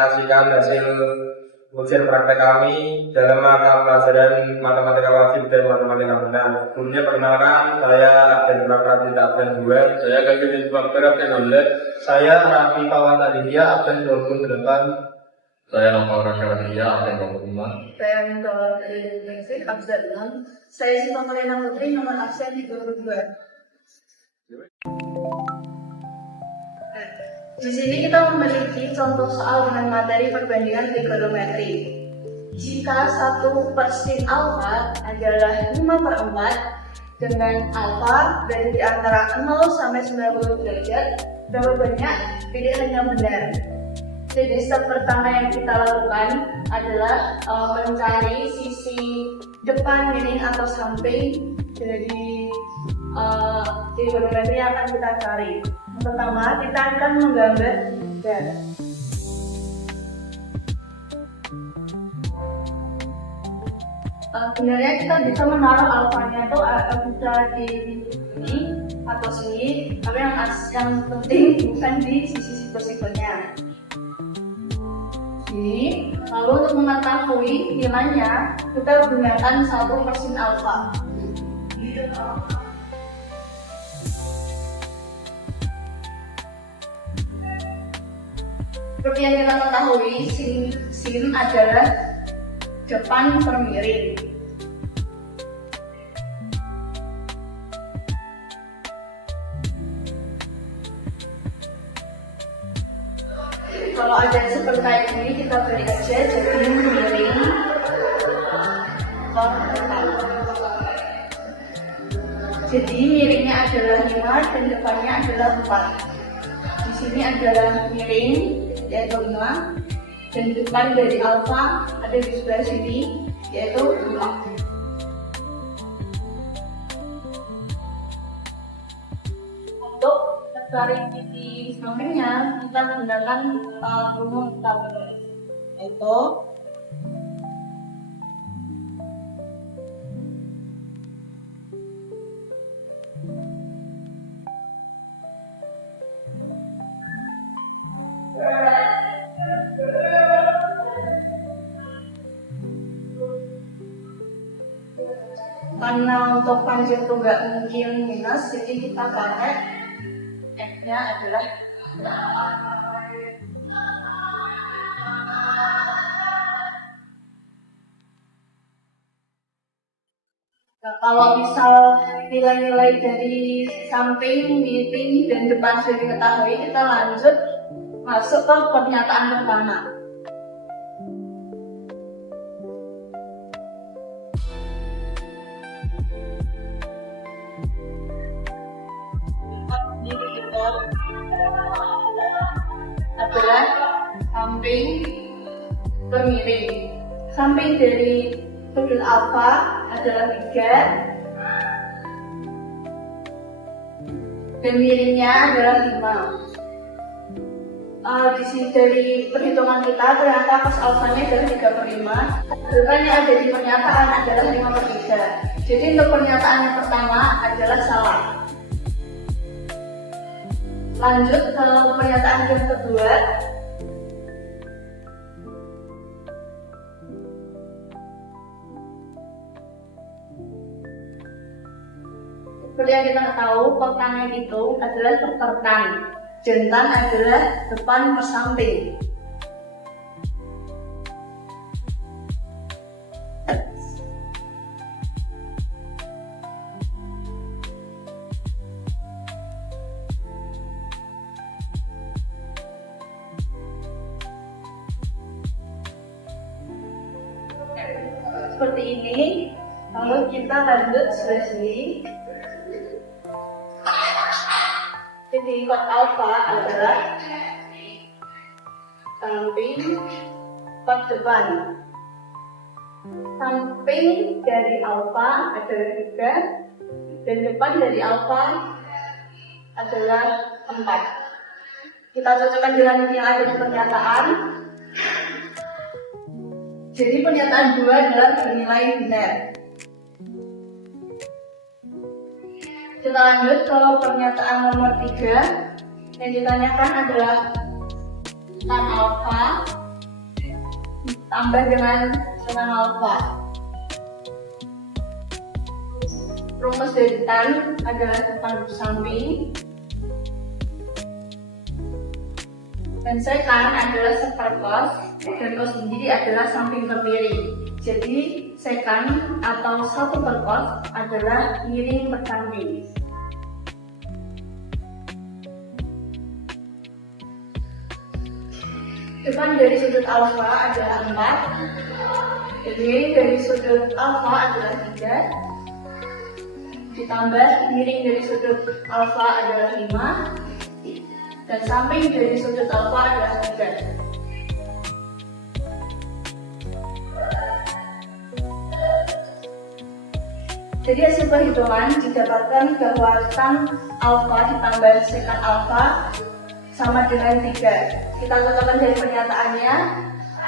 presentasikan hasil ujian praktek kami dalam mata pelajaran matematika wajib dan matematika benar. Sebelumnya perkenalkan, saya Abden Prakati Abden 2. Saya Kevin Inspektor Abden 11. Saya Raffi Pawan Aditya Abden 28. Saya Novel Rasyadia Abden 25. Saya Minta Ningsih absen 6. Saya Sita Melena Putri nomor absen 32. Di sini kita memiliki contoh soal dengan materi perbandingan trigonometri. Jika 1/sin alfa adalah 5/4 dengan alfa dari di antara 0 sampai 90 derajat, berapa banyak pilihan yang benar? Jadi step pertama yang kita lakukan adalah mencari sisi depan, miring atau samping dari trigonometri yang akan kita cari. Yang pertama, kita akan menggambar garis. Sebenarnya kita bisa menaruh alfanya itu bisa di sini atau sini, tapi yang penting bukan di sisi berikutnya. Ini, lalu untuk mengetahui nilainya, kita gunakan 1/sin alfa. Seperti yang kita ketahui, sin adalah depan per miring. Kalau ada seperti kayak ini, kita beri aja jadi miring per depan. Jadi miringnya adalah 5 dan depannya adalah 4. Di sini adalah miring yaitu 5 dan depan dari alfa ada di sebelah sini yaitu 4. Untuk mencari titik sampingnya kita menggunakan rumus tabel, yaitu karena untuk panjang itu nggak mungkin minus, jadi kita pakai F-nya adalah nah, kalau misal nilai-nilai dari samping, miring, dan depan sudah diketahui, kita lanjut masuk ke pernyataan pertama. Adalah samping per miring. Samping dari sudut alfa adalah 3 dan miringnya adalah 5. Di sini dari perhitungan kita ternyata cos alfanya adalah 3/5, sedangkan yang ada di pernyataan adalah 5/3. Jadi untuk pernyataan yang pertama adalah salah. Lanjut ke pernyataan yang kedua. Seperti yang kita tahu, pertangan itu adalah sepertan. Jantan adalah depan per samping. Seperti ini, lalu kita lanjut sebelah sini. Jadi kot alfa adalah samping kot depan. Samping dari alfa adalah 3 dan depan dari alfa adalah 4. Kita cocokkan dengan yang ada di pernyataan. Jadi pernyataan 2 adalah bernilai benar. Kita lanjut ke pernyataan nomor 3. Yang ditanyakan adalah tan alfa tambah dengan alfa. Rumus dari tan adalah tangguh samping, dan sekan adalah seperkos, dan kos sendiri adalah samping ke kiri. Jadi sekan atau 1/cos adalah miring per samping. Depan dari sudut alfa adalah 4, dan miring dari sudut alfa adalah 3, ditambah miring dari sudut alfa adalah 5, dan samping dari sudut alfa adalah 3. Jadi hasil perhitungan didapatkan bahwa tan alfa ditambah sekan alfa sama dengan 3. Kita katakan dari pernyataannya,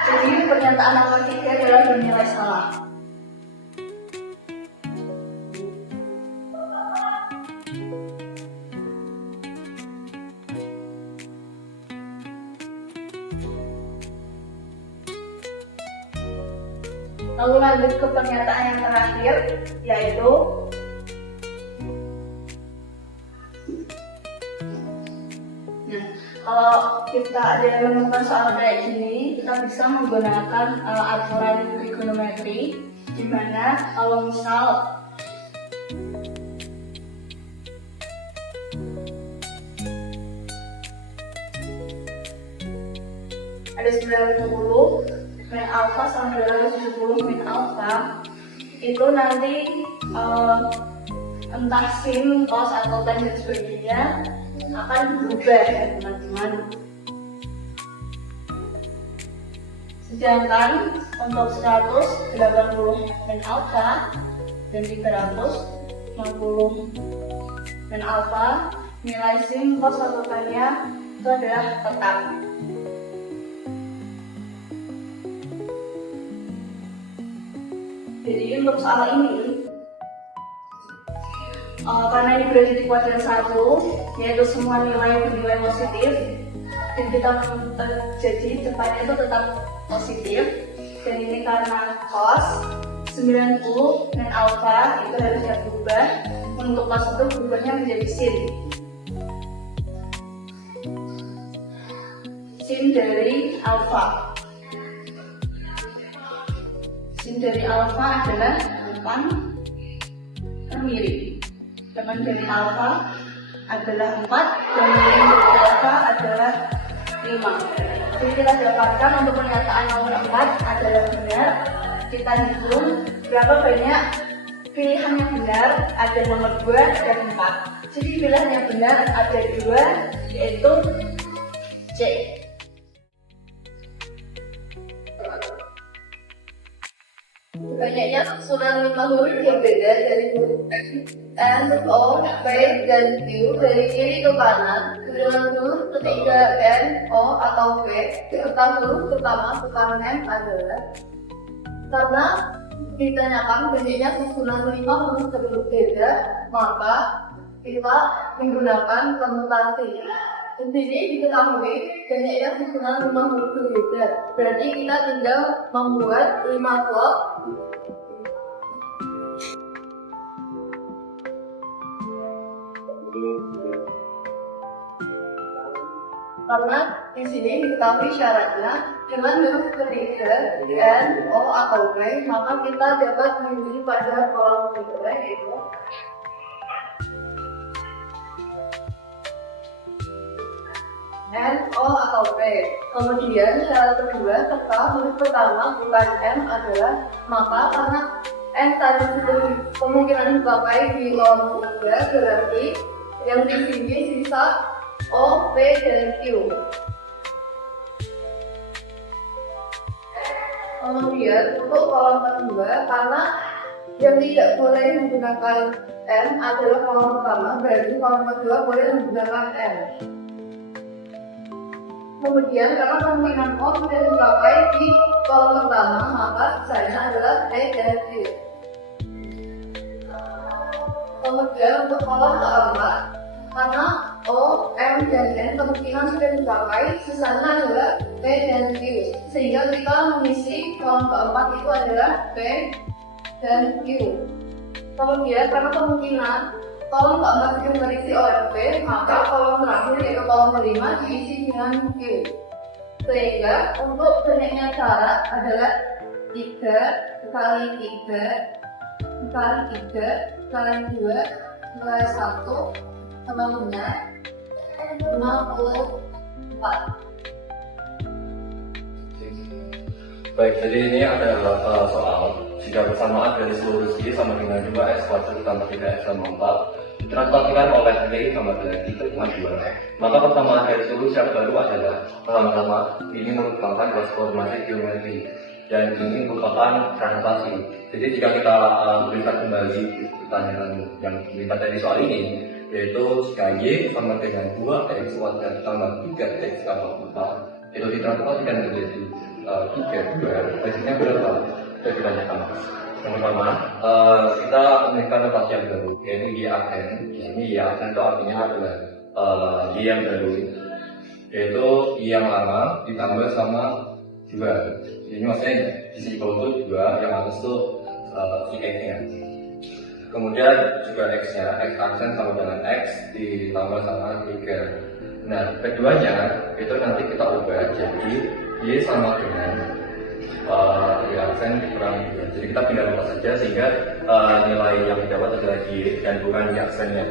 jadi pernyataan nomor 3 adalah bernilai salah. Lalu lanjut ke pernyataan yang terakhir, yaitu kalau kita ada yang menemukan soal kayak gini, kita bisa menggunakan aturan trigonometri, di mana kalau misal ada 90 min alfa sama dengan 70 min alfa, itu nanti entah sin, cos, atau tan dan sebagainya akan berubah ya teman-teman. Sedangkan untuk 180 min alfa dan 360 min alfa, nilai sin, cos, atau tan-nya itu adalah tetap. Jadi untuk soal ini, karena ini berada di kuadran 1, yaitu semua nilai bernilai positif, dan kita jadi depannya itu tetap positif, dan ini karena cos 90 dan alfa itu harusnya berubah, untuk cos itu berubahnya menjadi sin dari alfa. Sin dari alfa adalah 8 miring. Teman dari alfa adalah 4 dan miring dari alfa adalah 5. Jadi kita dapatkan untuk pernyataan nomor 4 adalah benar. Kita hitung berapa banyak pilihan yang benar, ada nomor 2 dan 4. Jadi pilihan yang benar ada 2, yaitu C. Banyaknya susunan 5 huruf yang beda dari huruf N, O, P, dan Q dari kiri ke kanan dengan huruf ketiga N, O, atau P serta huruf pertama bukan M adalah karena ditanyakan banyaknya susunan 5 huruf berbeda, maka kita menggunakan permutasi. Di sini diketahui banyaknya susunan 5 huruf berbeda, berarti kita tinggal membuat 5 slot. Karena di sini diketahui syaratnya dengan huruf ketiga N, O, atau P, maka kita dapat memilih pada kolom berikutnya, yaitu N, O, atau P. Kemudian syarat kedua serta huruf pertama bukan M adalah maka karena N tadi kemungkinan dipakai di kolom ketiga, berarti yang di sini sisa O, P, dan Q. Kemudian untuk kolom kedua, karena yang tidak boleh menggunakan M adalah kolom pertama, berarti kolom kedua boleh menggunakan M. Kemudian karena kemungkinan O tidak dipakai di kolom pertama, maka sisanya adalah P dan Q. Kemudian untuk kolom keempat, Karena O, M, dan N kemungkinan sudah dipakai, sisanya adalah P dan Q. Sehingga kita mengisi kolom keempat itu adalah P dan Q. Kemudian karena kemungkinan kolom keempat itu berisi oleh P, maka kolom terakhir yaitu kolom kelima diisi dengan Q. Sehingga untuk banyaknya cara adalah 3 kali 3 kali 3 kali 2 kali 1 sama dengan 64. Baik, jadi ini adalah soal jika persamaan dari seluruh segi sama dengan 2x kuadrat ditambah 3x tambah 4 ditranslasikan oleh B sama dengan 3,2, maka persamaan dari seluruh yang baru adalah pertama-tama ini merupakan transformasi geometri dan ini merupakan translasi. Jadi jika kita melihat kembali pertanyaan yang dilihat dari soal ini, yaitu jika Y sama dengan 2x kuadrat tambah 3x tambah 4 itu ditranslasikan menjadi 32, hasilnya berapa? Kita ditanyakan. Yang pertama, kita memberikan notasi yang baru, yaitu Y aksen. Ini Y aksen itu artinya adalah Y yang baru, yaitu Y yang lama ditambah sama 2. Ini maksudnya di sini itu 2, yang atas itu si X-nya. Kemudian juga X-nya, X aksen sama dengan X ditambah sama 3. Nah, keduanya itu nanti kita ubah jadi Y sama dengan Y aksen dikurangi 2. Jadi kita pindah tempat saja sehingga nilai yang didapat adalah Y dan bukan Y aksennya.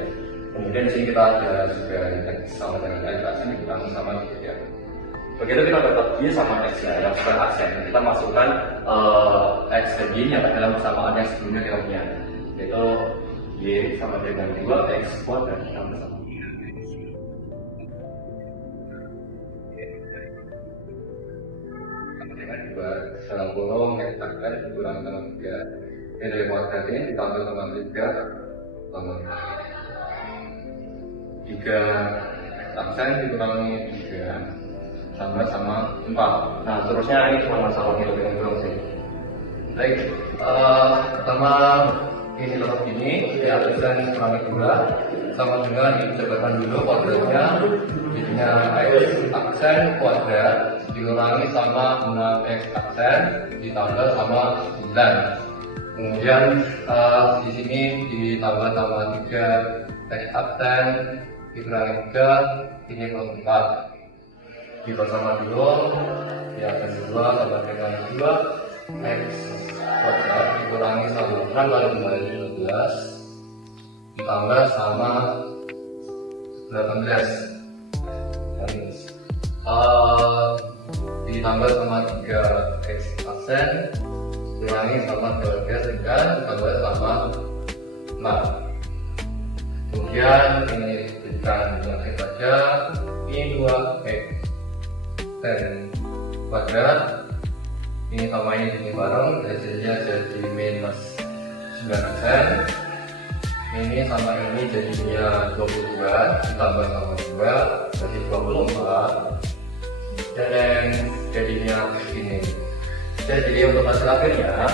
Kemudian di sini kita ada juga X sama dengan X aksen dikurangi sama 3. Begitu kita dapat Y sama X-nya yang bukan aksen, kita masukkan X dan Y-nya dalam persamaan yang sebelumnya kita punya, yaitu Y sama dengan 2x kuadrat ditambah sama 3. Dalam kolom X aksen dikurangi sama 3. Ini dari kuadrat ini ditambah sama 3 sama 3 aksen dikurangi 3 tambah sama 4. Nah, terusnya ini cuma masalah hitung doang sih. Baik, pertama ini tetap ini diaturkan kurangi 2 sama dengan dicobakan dulu kuadratnya, jadinya X aksen kuadrat dikurangi sama 6x aksen ditambah sama 9. Kemudian di sini ditambah sama 3x aksen dikurangi 3 ini ke 4. Dibersama dulu, ya akan 2 sama dengan 2x kuadrat dikurangi sama 6 kali 12 ditambah sama 18 ditambah sama 3x aksen dikurangi sama 12 dan ditambah sama 4. Kemudian ini diberikan dengan X saja, ini 2x dan kuadrat ini sama ini bareng, hasilnya jadi minus 9 aksen. Ini sama ini jadinya 22 ditambah sama 2 jadi 24 dan jadinya ini. Jadi untuk hasil akhirnya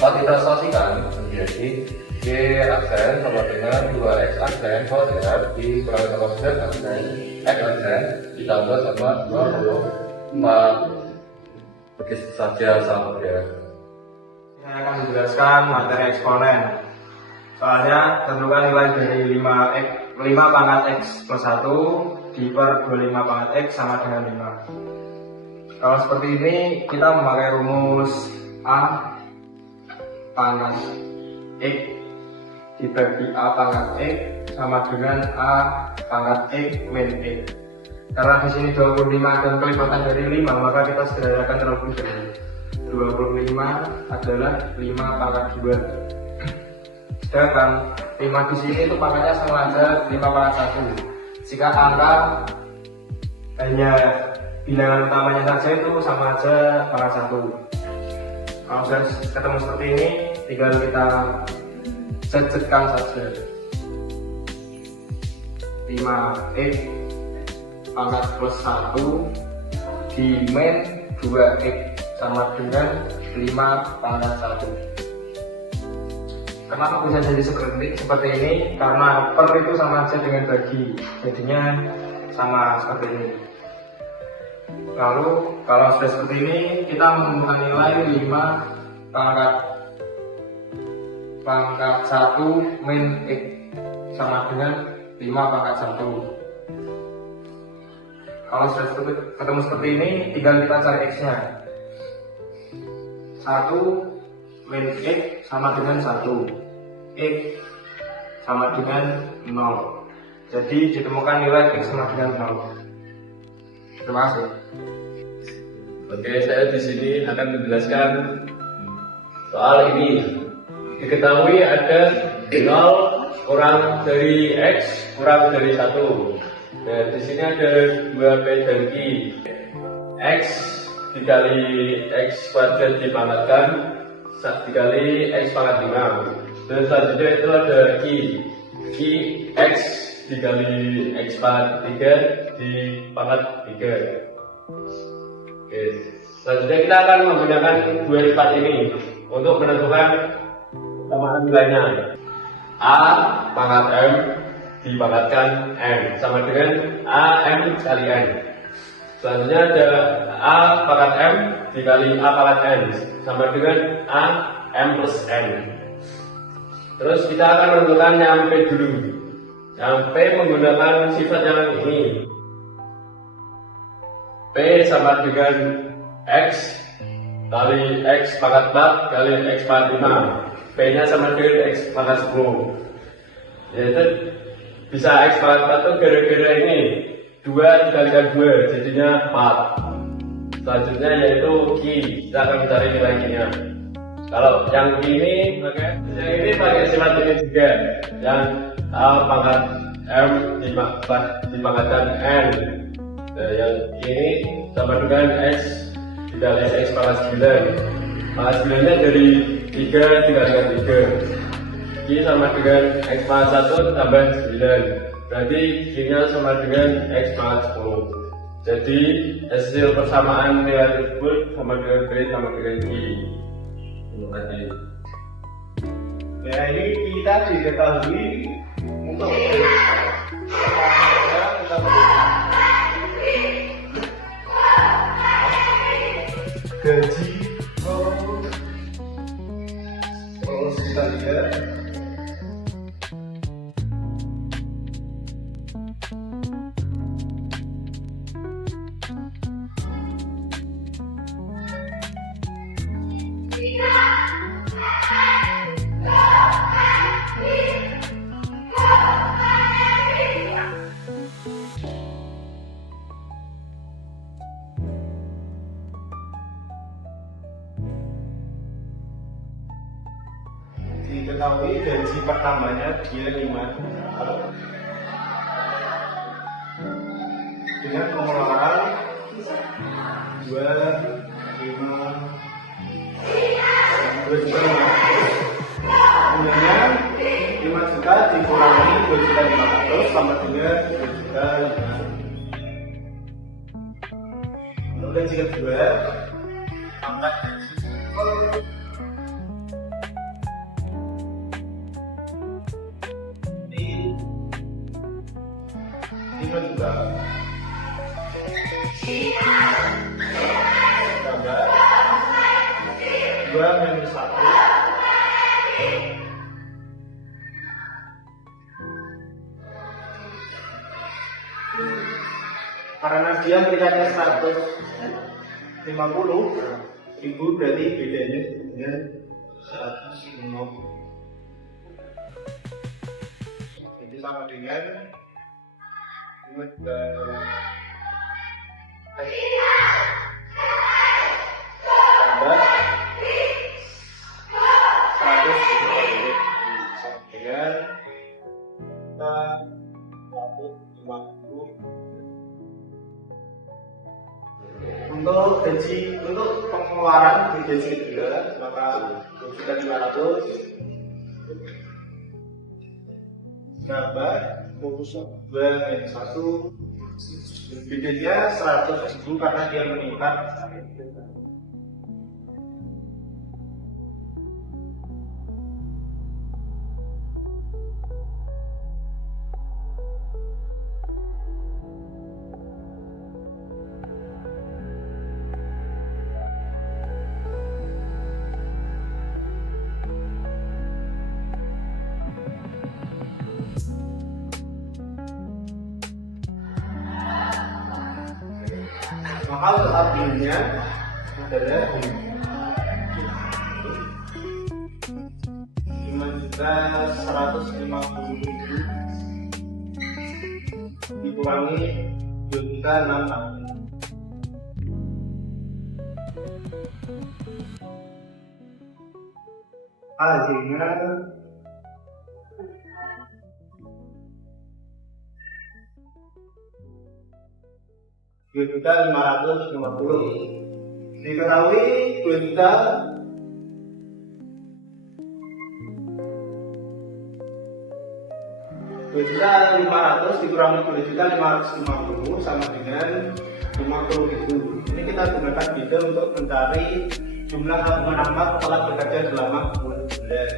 kalau kita sosikan menjadi Y aksen sama dengan 2x aksen kuadrat dikurangi sama 9 aksen X aksen ditambah sama 24. Begitu saja sama ya. Saya akan menjelaskan materi eksponen. Soalnya tentukan nilai dari 5 pangkat X plus 1 diper 25 pangkat X sama dengan 5. Kalau seperti ini kita memakai rumus A pangkat X dibagi A pangkat X sama dengan A pangkat X min X. Karena di sini 25 dan kelipatan dari 5, maka kita sederhanakan terlebih dahulu. 25 adalah 5 pangkat 2. Sedangkan 5 di sini itu pangkatnya sama aja 5 pangkat 1. Jika angka hanya bilangan utamanya saja itu sama aja pangkat 1. Kalau sudah ketemu seperti ini, tinggal kita jejetkan saja 5x pangkat plus 1 di min 2x sama dengan 5 pangkat 1. Kenapa bisa jadi seperti ini? Karena per itu sama aja dengan bagi, jadinya sama seperti ini. Lalu kalau sudah seperti ini, kita menemukan nilai 5 pangkat 1 min X sama dengan 5 pangkat 1. Kalau sudah ketemu seperti ini, tinggal kita cari X-nya. 1 min X sama dengan 1. X sama dengan 0. Jadi ditemukan nilai X sama dengan 0. Terima kasih. Oke, saya di sini akan menjelaskan soal ini. Diketahui ada 0 kurang dari X kurang dari 1. Nah, di sini ada 2 P dan Q. X dikali X kuadrat dipangkatkan dikali X pangkat 5. Dan selanjutnya itu ada Q. Q X dikali X pangkat 3 dipangkat 3. Oke, selanjutnya kita akan menggunakan dua sifat ini untuk menentukan persamaan nilainya. A pangkat M dipangkatkan M sama dengan AM kali N. Selanjutnya ada A pangkat M dikali A pangkat N sama dengan AM plus N. Terus kita akan menentukan yang P dulu. Yang P menggunakan sifat yang ini. P sama dengan X kali X pangkat 4 kali X pangkat 5. P nya sama dengan X pangkat 10. Yaitu bisa X pangkat 4 itu gara-gara ini 2 dikalikan 2 jadinya 4. Selanjutnya yaitu Q. Kita akan mencari nilai Q nya. Kalau yang ini pakai sifat ini juga. Yang A pangkat M dipangkatkan N. Nah, yang ini sama dengan X dikali X pangkat 9. Pangkat 9 nya dari 3 dikalikan 3. Q sama dengan X pangkat 1 tambah 9. Berarti Q nya sama dengan X pangkat 10. Jadi hasil persamaan nilai tersebut sama dengan P sama dengan Q. Terima kasih. Ya, ini kita diketahui untuk kita gaji terus kita lihat diketahui gaji pertamanya dia 5 dengan pengeluaran 2 juta 500. Kemudian 5 juta dikurangi 2 juta 500 sama dengan 2 juta 500. Untuk gaji kedua angkat gaji juga gambar 2 minus 1 karena dia berikannya 150.000 berarti bedanya dengan 100.000. Ini sama dengan 5 juta. Tambah 100 dengan 150. Untuk pengeluaran di gaji kedua maka 2.500 tambah 2 minus 1 bedanya 100.000 karena dia meningkat. Maka untuk artinya adalah 5.150.000 dikurangi 2.600.000. Hasilnya 2.550.000. Diketahui 2.500.000 dikurangi 2.550.000 sama dengan 50 ribu. Ini kita gunakan gitu untuk mencari jumlah tabungan Ahmad setelah bekerja selama 2 bulan.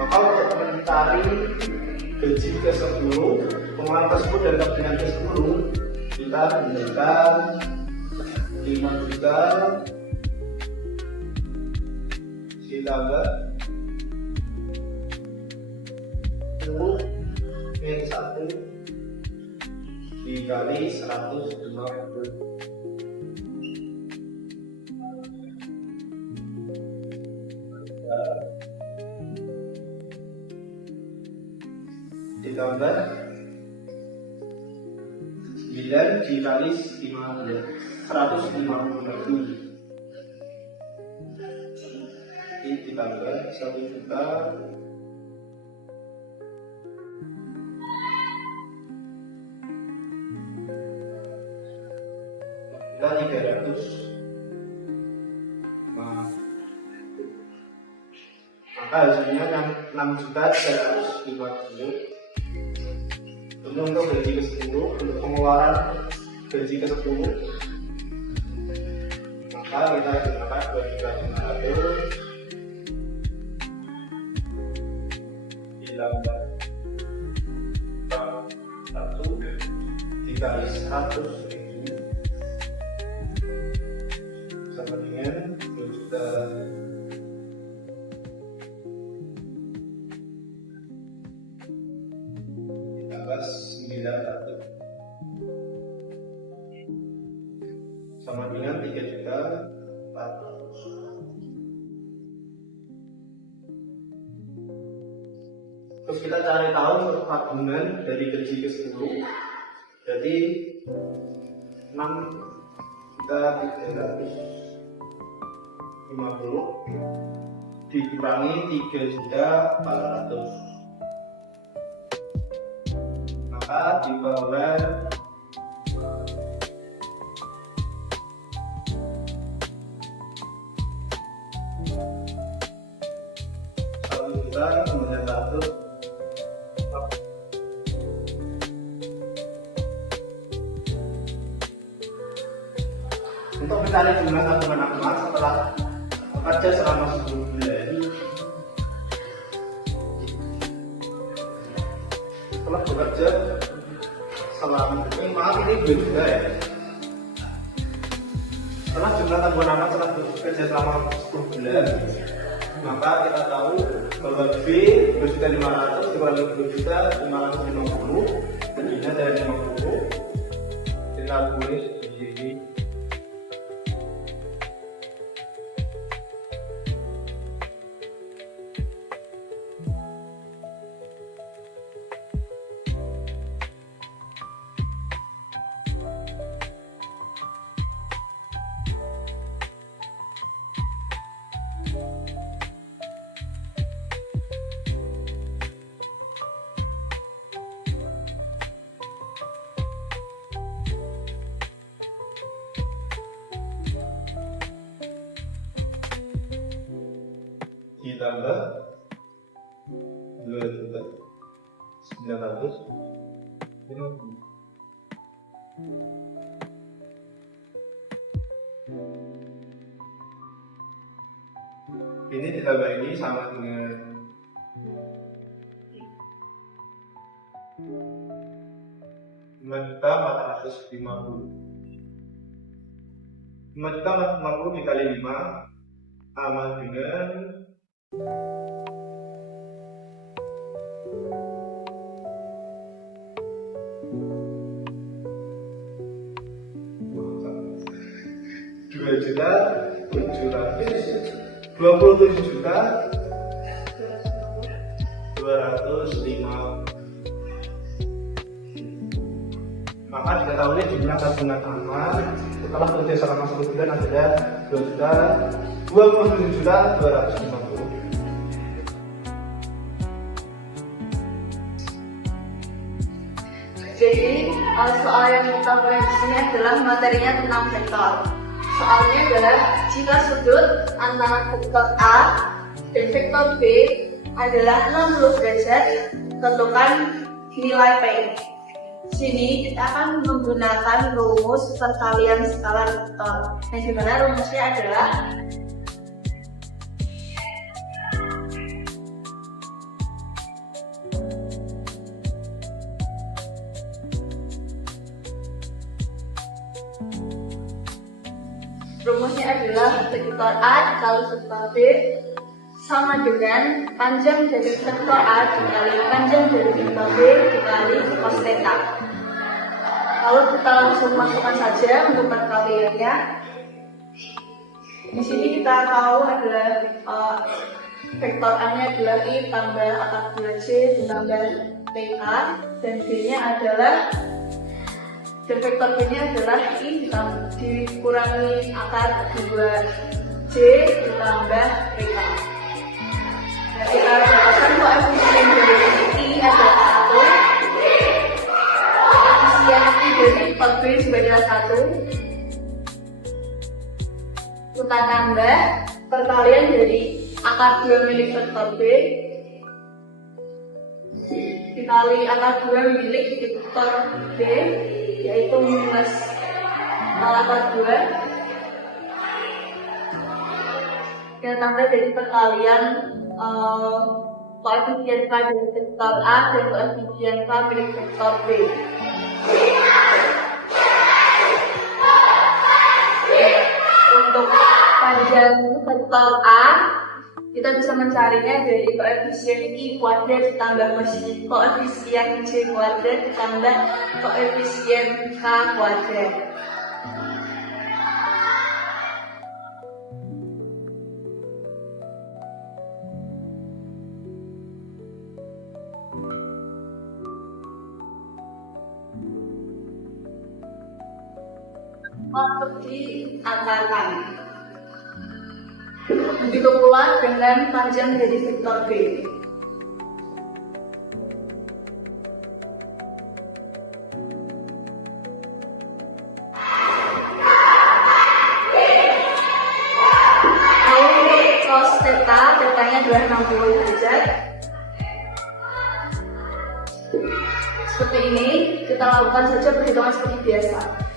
Maka untuk mencari gaji ke-10, pengeluaran tersebut dan tabungan ke-10, kita gunakan 5 juta ditambah 10 min 1 dikali 150. Ditambah 9 dikali 150.000 ditambah 1 juta dan 300. Maka hasilnya 6.350.000 untuk gaji ke-10. Untuk pengeluaran gaji ke-10 maka kita gunakan 2.500.000 ditambah 1 dikali 100.000 sama dengan 2 juta. Ditambah 900 sama dengan 3.400.000. Terus kita cari tahu untuk tabungan dari gaji ke-10. Jadi 6.350 dikurangi 3.400.000, maka di bawah 1.900.000. Untuk mencari jumlah tabungan Ahmad setelah bekerja selama 10 bulan. Setelah bekerja selama ini 2 juta ya. Setelah jumlah tabungan Ahmad setelah bekerja selama 10 bulan, maka kita tahu bahwa B 2.500.000 dikurangi 2.550.000 jadinya dari 50. Kita tulis di sini. Ditambah 2.950.000. Ini ditambah ini sama dengan 5.450.000. 5.450.000 dikali 5 sama dengan 2.727.250. Maka diketahui jumlah tabungan aman setelah kerja selama 10 bulan adalah 2.27.250. Jadi soal yang kita bahas di sini adalah materinya tentang vektor. Soalnya adalah jika sudut antara vektor A dan vektor B adalah 60 derajat, tentukan nilai P. Sini kita akan menggunakan rumus perkalian skala vektor. Yang dimana rumusnya adalah vektor A dikali vektor B sama dengan panjang dari vektor A dikali panjang dari vektor B dikali cos theta. Lalu kita langsung masukkan saja untuk perkaliannya. Di sini kita tahu adalah vektor A-nya adalah I tambah akar 2C ditambah PK, dan B-nya adalah, dan vektor B-nya adalah I dikurangi akar 2C ditambah PK. Nah, kita dapatkan koefisien dari I adalah 1, koefisien I dari vektor B juga adalah 1. Kita tambah perkalian dari akar 2 milik vektor B dikali akar 2 milik vektor B, yaitu minus akar 2. Kita tambah dari perkalian koefisien K dari vektor A dan koefisien K milik vektor B. Untuk panjang vektor A, kita bisa mencarinya dari koefisien I kuadrat ditambah koefisien J kuadrat ditambah koefisien K kuadrat. Untuk diakarkan. Begitu pula dengan panjang dari vektor B. Lalu cos theta, tetanya adalah 60 derajat. Seperti ini, kita lakukan saja perhitungan seperti biasa.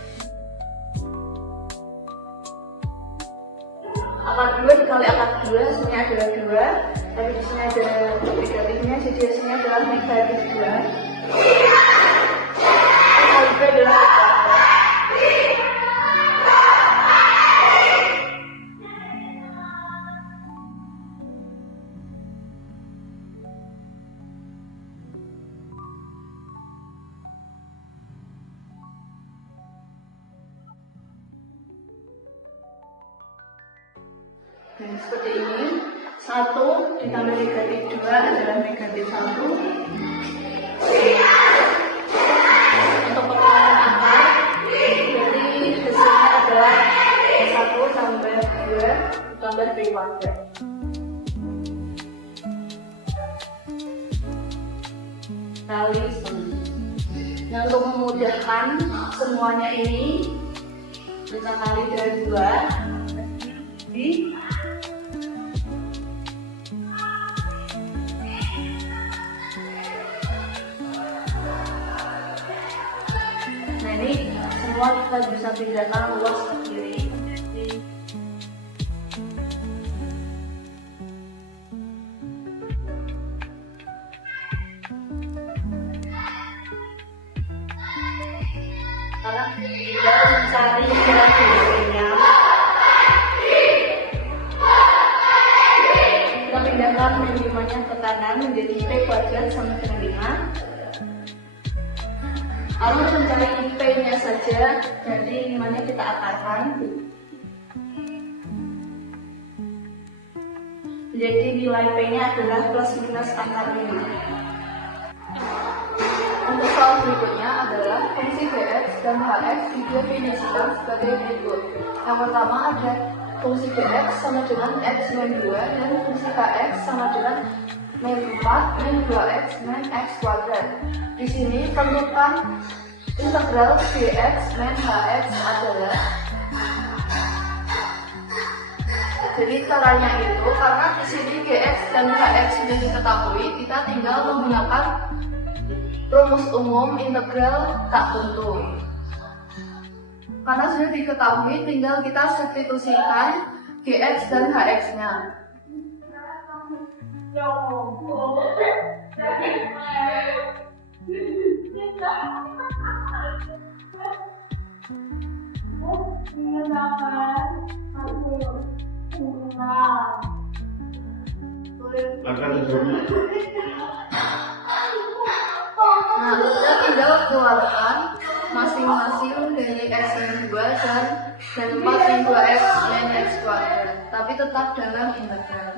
Akar 2 dikali akar 2 hasilnya adalah 2, tapi di sini ada negatifnya, jadi hasilnya adalah negatif 2. Akar 2 adalah dan seperti ini, 1 ditambah negatif 2 adalah negatif 1. Untuk perkalian akar, jadi hasilnya adalah 1 tambah 2 ditambah B kuadrat. Kali 1. Nah, untuk memudahkan semuanya ini, kita kali dari 2 di semua kita bisa pindahkan luas ke kiri. Karena kita mencari nilai-nilainya, kita pindahkan minimanya ke kanan menjadi P kuadrat sama dengan 5. Lalu mencari P-nya saja, jadi 5-nya kita akarkan. Jadi nilai P-nya adalah plus minus angka ini. Untuk soal berikutnya adalah fungsi Bx dan Hx didefinisikan sebagai berikut. Yang pertama ada fungsi Bx sama dengan x min 2 dan fungsi Hx sama dengan min 4 min 2x min x kuadrat. Di sini tentukan integral Bx min Hx adalah, jadi caranya itu karena di sini Gx dan Hx sudah diketahui, kita tinggal menggunakan rumus umum integral tak buntu. Karena sudah diketahui, tinggal kita substitusikan Gx dan Hx-nya. Nah, kita tinggal keluarkan masing-masing dari x min 2 dan 4 min 2x min x kuadrat, tapi tetap dalam integral.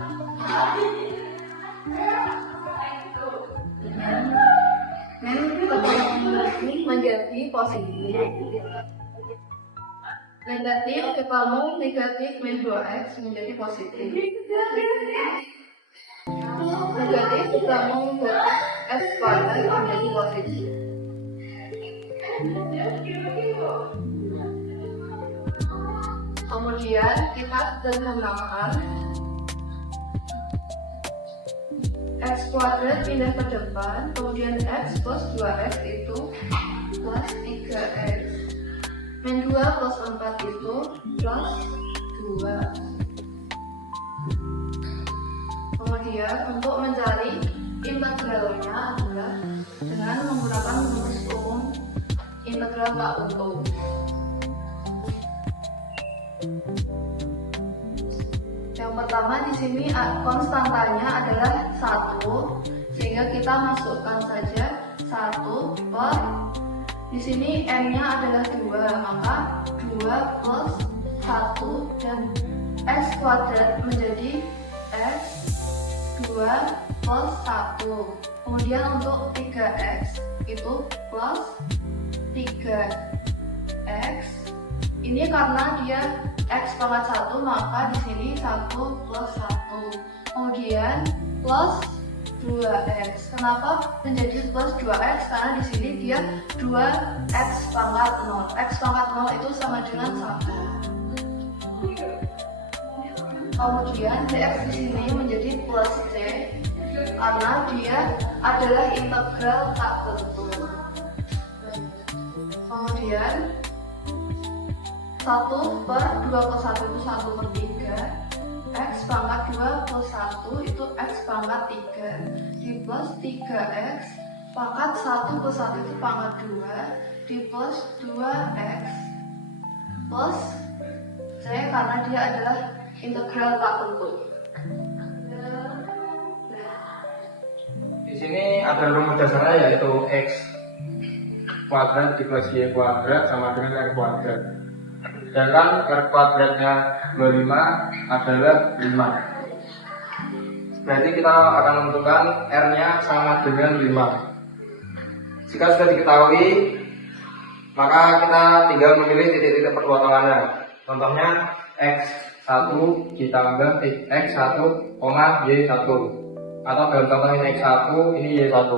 Min ketemu menjadi positif. Negatif ketemu negatif min 2x menjadi positif. Negatif ketemu x kuadrat menjadi positif. Kemudian kita sederhanakan x kuadrat pindah ke depan, kemudian x plus 2x itu plus 3x, min 2 plus 4 itu plus 2. Kemudian untuk mencari integralnya adalah dengan menggunakan rumus umum integral tak buntu. Yang pertama di sini konstantanya adalah 1, sehingga kita masukkan saja 1 per, di sini n-nya adalah 2, maka 2 plus 1 dan x kuadrat menjadi x 2 plus 1. Kemudian untuk 3x itu plus 3x. Ini karena dia x pangkat 1, maka di sini 1 plus 1. Kemudian plus 2x. Kenapa menjadi plus 2x? Karena di sini dia 2x pangkat 0. X pangkat 0 itu sama dengan 1. Kemudian dx di sini menjadi plus c karena dia adalah integral tak buntu. Kemudian 1 per 2 plus 1 itu 1 per 3, x pangkat 2 plus 1 itu x pangkat 3, di plus 3x pangkat 1 plus 1 itu pangkat 2, di plus 2x plus c karena dia adalah integral tak buntu. Di sini ada rumus dasarnya yaitu x kuadrat plus y kuadrat sama dengan r kuadrat. Sedangkan r kuadratnya 25 adalah 5. Berarti kita akan menentukan r-nya sama dengan 5. Jika sudah diketahui, maka kita tinggal memilih titik-titik perpotongannya. Contohnya x1 ditambah x1, y1. Atau dalam contoh ini x1, ini y1.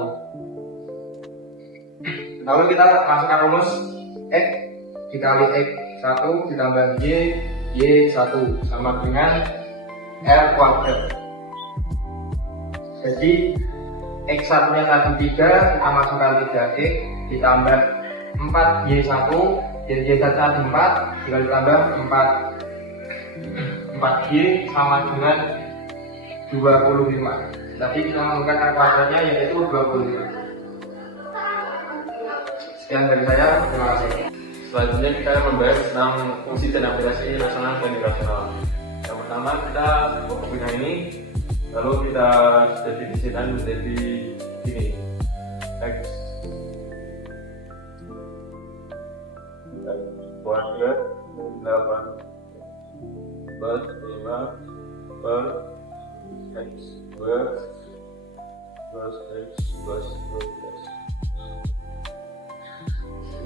Lalu kita masukkan rumus x dikali x1 ditambah y1 sama dengan r kuadrat. Jadi x1 nya tadi 3, kita masukkan 3x ditambah 4y1, dan y1 tadi 4, tinggal ditambah 4y sama dengan 25. Tadi kita menemukan r kuadratnya yaitu 25. Sekian dari saya, terima kasih. Selanjutnya kita membahas tentang fungsi dan aplikasi rasional dan irasional. Yang pertama kita menghubungkan ini, lalu kita definisikan menjadi ini x kuadrat 8 plus 5 per X 2 plus X plus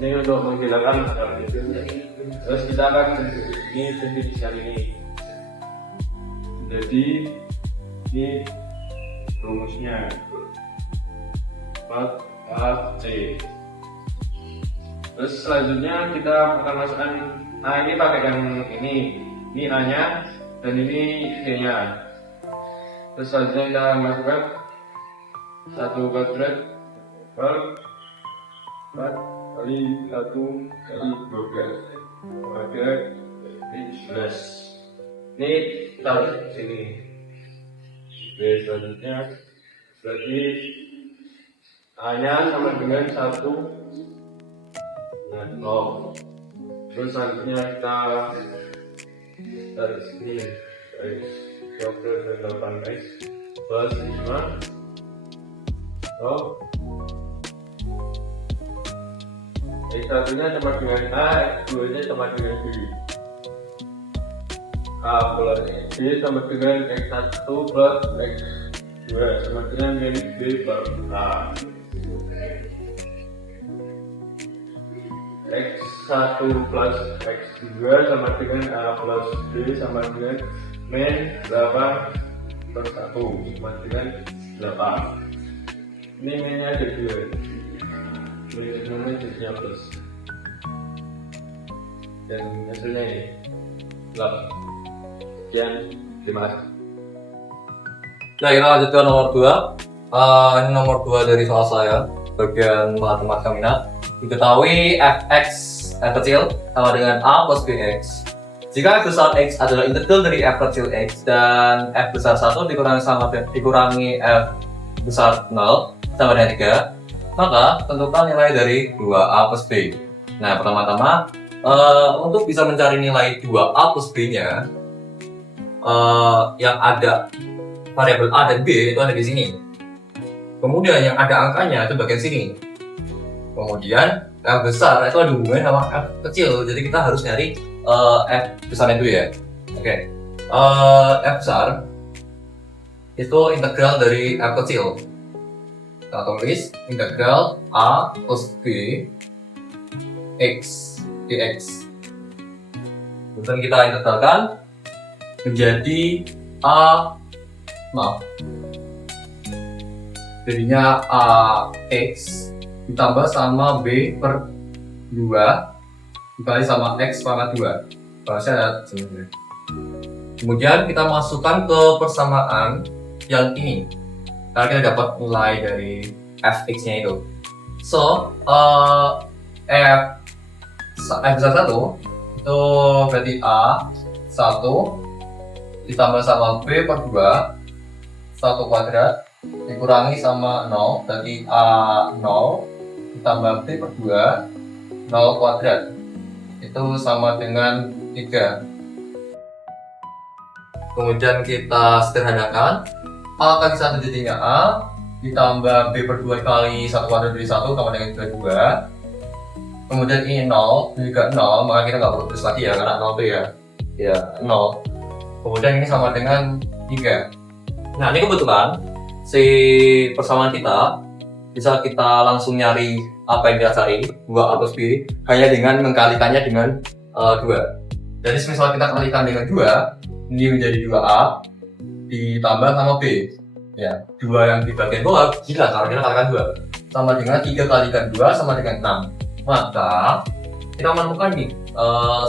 12. Ini untuk menghilangkan itu. Terus kita akan ini definisian ini. Jadi ini rumusnya 4AC. Terus selanjutnya kita akan masukkan ini pakai yang ini A nya dan ini C nya. Terus selanjutnya kita masukkan 1 kuadrat per 4 kali 1 kali 12 kuadrat 11. Ini taruh sini. Selanjutnya berarti A nya sama dengan 1 dan 0. Terus selanjutnya kita taruh sini X 28X plus 5 X satunya sama dengan A, X 2 nya sama dengan B. A plus B sama dengan X1 plus X2 sama dengan B per A. X1 plus X2 sama dengan A plus B sama dengan min 8 per 1 sama dengan 8. Ini minnya ada 2, minnya jadinya plus, dan hasilnya ini 8. Sekian, terima kasih. Nah, kita lanjut ke nomor 2. Ini nomor 2 dari soal saya, bagian matematika minat. Diketahui fx kecil sama dengan a plus bx. Jika f besar x adalah integral dari f kecil x dan f besar 1 dikurangi f besar 0 sama dengan 3, maka tentukan nilai dari 2a plus b. Nah, pertama-tama untuk bisa mencari nilai 2a plus b nya, yang ada variabel a dan b itu ada di sini. Kemudian yang ada angkanya itu bagian sini. Kemudian f besar itu ada hubungannya sama f kecil, jadi kita harus nyari f besar itu ya. Oke. F besar itu integral dari f kecil. Kita tulis integral a plus b x dx. Kemudian kita integralkan menjadi jadinya a x ditambah sama b per 2 dikali sama x pangkat 2. Bahasanya ada sebenarnya. Kemudian kita masukkan ke persamaan yang ini, karena kita dapat nilai dari fx nya itu. So f besar 1 itu berarti a 1 ditambah sama b per 2 1 kuadrat dikurangi sama 0, berarti a 0 ditambah b per 2 0 kuadrat itu sama dengan 3. Kemudian kita sederhanakan, a kali 1 jadinya a ditambah b per 2 kali 1 kuadrat dari 1 sama dengan 2. Kemudian ini 0 juga 0, maka kita nggak perlu tulis lagi ya, karena 0 itu ya 0. Kemudian ini sama dengan 3. Nah, ini kebetulan si persamaan kita bisa kita langsung nyari apa yang kita cari, 2a plus b, hanya dengan mengkalikannya dengan 2. Jadi misal kita kalikan dengan 2, ini menjadi 2a ditambah sama b. Ya, 2 yang di bagian bawah gila kalau kita kalikan 2 sama dengan 3 kalikan 2 sama dengan 6. Maka kita menemukan nih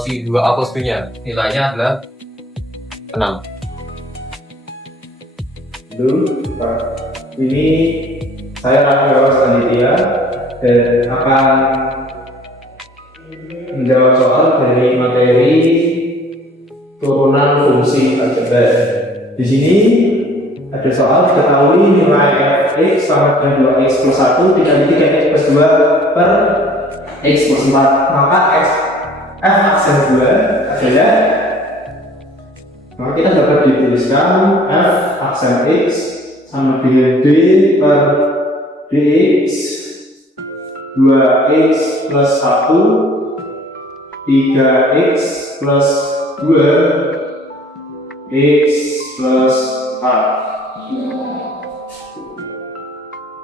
si 2a plus b nya nilainya adalah 6. Ini saya akan menjawab selanjutnya dan akan menjawab soal dari materi turunan fungsi aljabar. Di sini ada soal diketahui nilai fx sama dengan 2x plus 1 dikali 3x plus 2 per x plus 4. Maka f aksen 2 adalah, maka kita dapat dituliskan f aksen x sama dengan d per dx 2x plus 1 3x plus 2 x plus A.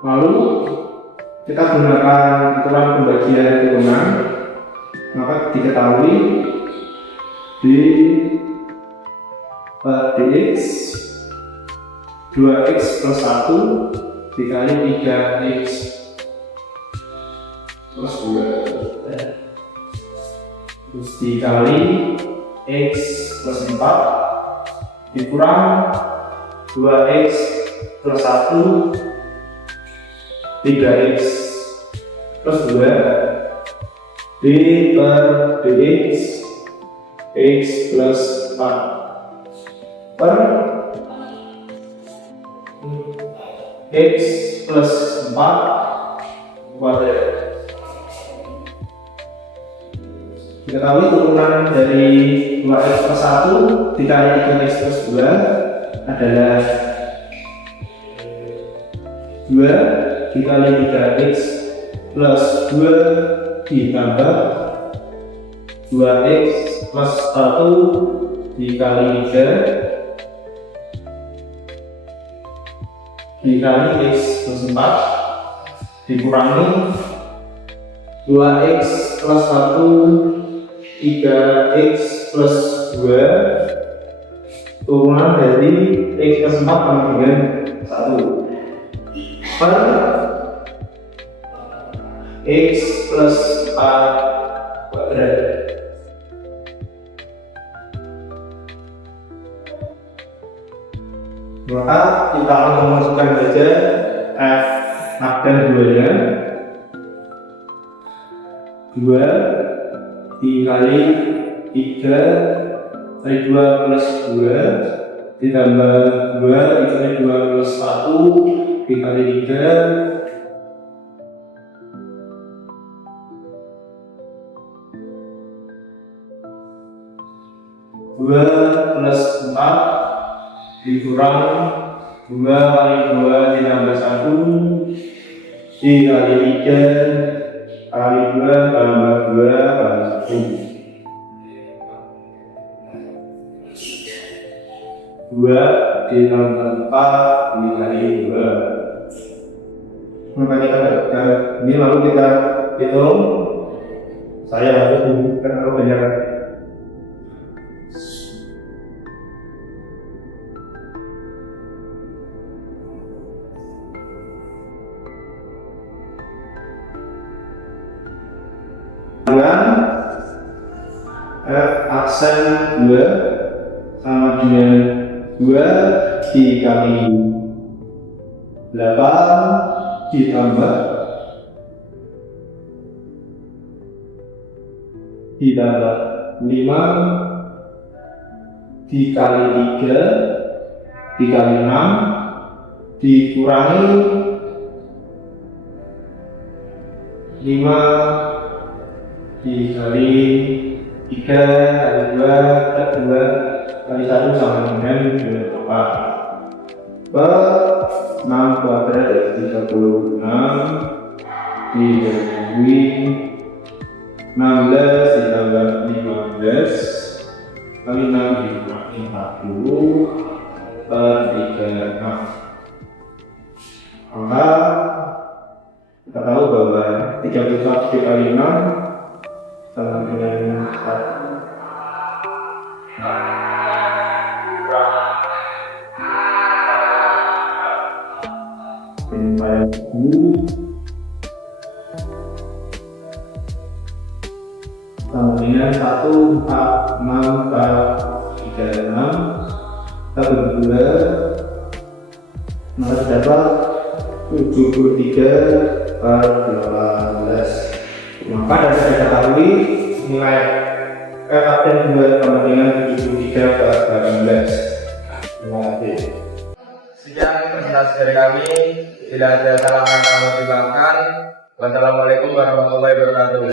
Lalu kita gunakan aturan pembagian hitungan, maka diketahui di dx 2x plus 1 dikali 3x plus 2 terus dikali x plus 4 dikurang 2x plus 1 3x plus 2 d per dx x plus 4 per x plus 4 kuadrat. Diketahui turunan dari 2x plus 1 dikali 3x plus 2 adalah 2 dikali 3x plus 2 ditambah 2x plus 1 dikali 3 dikali x plus 4 dikurangi 2x plus 1 3x plus 2 turunan dari x plus 4 sama dengan 1 per x plus 4 kuadrat. Maka kita akan memasukkan saja f dan 2 nya 2 dikali 3 kali 2 plus 2 ditambah 2 dikali 2 plus 1 dikali 3 2 plus 4 dikurang 2 kali 2 ditambah 1 dikali 3 kali 2 tambah 2 kali 1 2 ditambah 4 dikali 2. Maka kita dapatkan ini, lalu kita hitung. Saya harus menunjukkan kalau banyak f aksen 2 sama dengan 2 dikali 8 ditambah 5 dikali 3 dikali 6 dikurangi 5 dikali 3 kali 2 kali 1 sama dengan 24 per 6 kuadrat dari 36 dibagi 16 ditambah 15 kali 6 dikurangi 40 per 36. Maka kita tahu bahwa 31 dikali 6 sama dengan 1. Sama dengan 1, 4, 6, 3, 6 kita berdua maka dapat 73 per 18. Maka dapat diketahui nilai f dan 2 sama dengan 73 per 18. Terima kasih. Sekian presentasi dari kami. Tidak ada salah kata kami ucapkan. Wassalamualaikum warahmatullahi wabarakatuh.